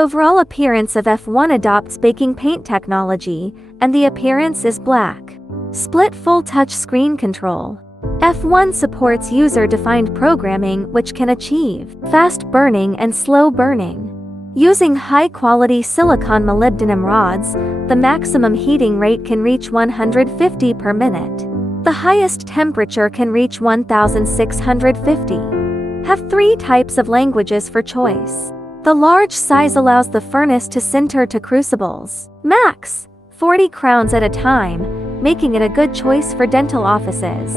overall appearance of F1 adopts baking paint technology, and the appearance is black. Split full touch screen control. F1 supports user-defined programming which can achieve fast burning and slow burning. Using high-quality silicon molybdenum rods, the maximum heating rate can reach 150 per minute. The highest temperature can reach 1650. Have 3 types of languages for choice. The large size allows the furnace to sinter to crucibles, max 40 crowns at a time, making it a good choice for dental offices.